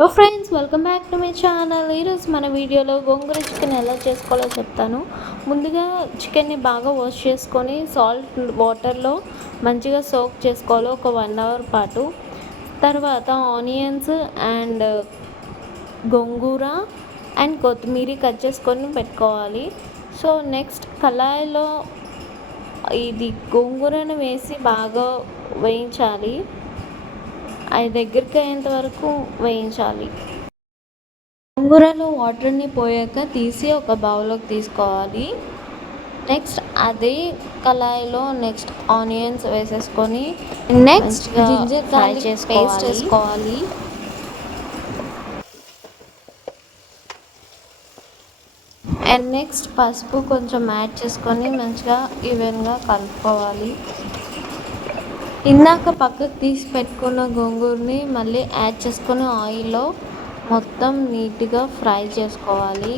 Hello friends, welcome back to my channel. ఈరోజు మన వీడియోలో గోంగూర చికెన్ ఎలా చేసుకోవాలో చెప్తాను. ముందుగా చికెన్ని బాగా వాష్ చేసుకొని సాల్ట్ వాటర్లో మంచిగా సోక్ చేసుకోవాలి ఒక 1 అవర్ పాటు. తర్వాత ఆనియన్స్ అండ్ గోంగూర అండ్ కొత్తిమీర కట్ చేసుకొని పెట్టుకోవాలి. సో నెక్స్ట్ కళాయిలో ఇది గోంగూరను వేసి బాగా వేయించాలి. అది దగ్గరికి అయ్యేంత వరకు వేయించాలి. గోంగూరలో వాటర్ని పోయాక తీసి ఒక బౌల్లోకి తీసుకోవాలి. నెక్స్ట్ అదే కళాయిలో ఆనియన్స్ వేసేసుకొని నెక్స్ట్ జింజర్ గార్లిక్ పేస్ట్ వేసుకోవాలి. అండ్ నెక్స్ట్ పసుపు కొంచెం యాడ్ చేసుకొని మంచిగా ఈవెన్గా కలుపుకోవాలి. ఇందాక పక్కకు తీసి పెట్టుకున్న గోంగూరని మళ్ళీ యాడ్ చేసుకొని ఆయిల్లో మొత్తం నీట్గా ఫ్రై చేసుకోవాలి.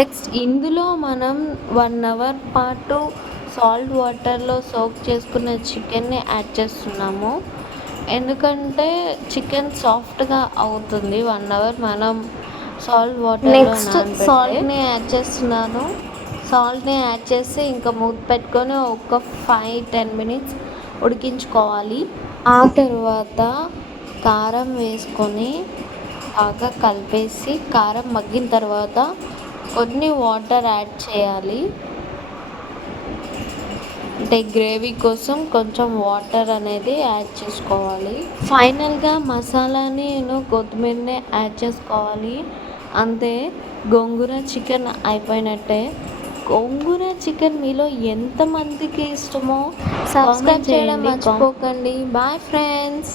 నెక్స్ట్ ఇందులో మనం 1 అవర్ పాటు సాల్ట్ వాటర్లో సోక్ చేసుకున్న చికెన్ని యాడ్ చేస్తున్నాము. ఎందుకంటే చికెన్ సాఫ్ట్గా అవుతుంది 1 అవర్ మనం సాల్ట్ వాటర్. నెక్స్ట్ సాల్ట్ని యాడ్ చేస్తున్నాను. సాల్ట్ని యాడ్ చేసి ఇంకా మూత పెట్టుకొని ఒక 5-10 మినిట్స్ ఉడికించుకోవాలి. ఆ తర్వాత కారం వేసుకొని బాగా కలిపేసి కారం మగ్గిన తర్వాత కొన్ని వాటర్ యాడ్ చేయాలి. అంటే గ్రేవీ కోసం కొంచెం వాటర్ అనేది యాడ్ చేసుకోవాలి. ఫైనల్గా మసాలాని కొత్తిమీరని యాడ్ చేసుకోవాలి. అంతే, గోంగూర చికెన్ అయిపోయినట్టే. గోంగూర చికెన్ మీలో ఎంతమందికి ఇష్టమో సబ్స్క్రైబ్ చేయడం మర్చిపోకండి. Bye friends.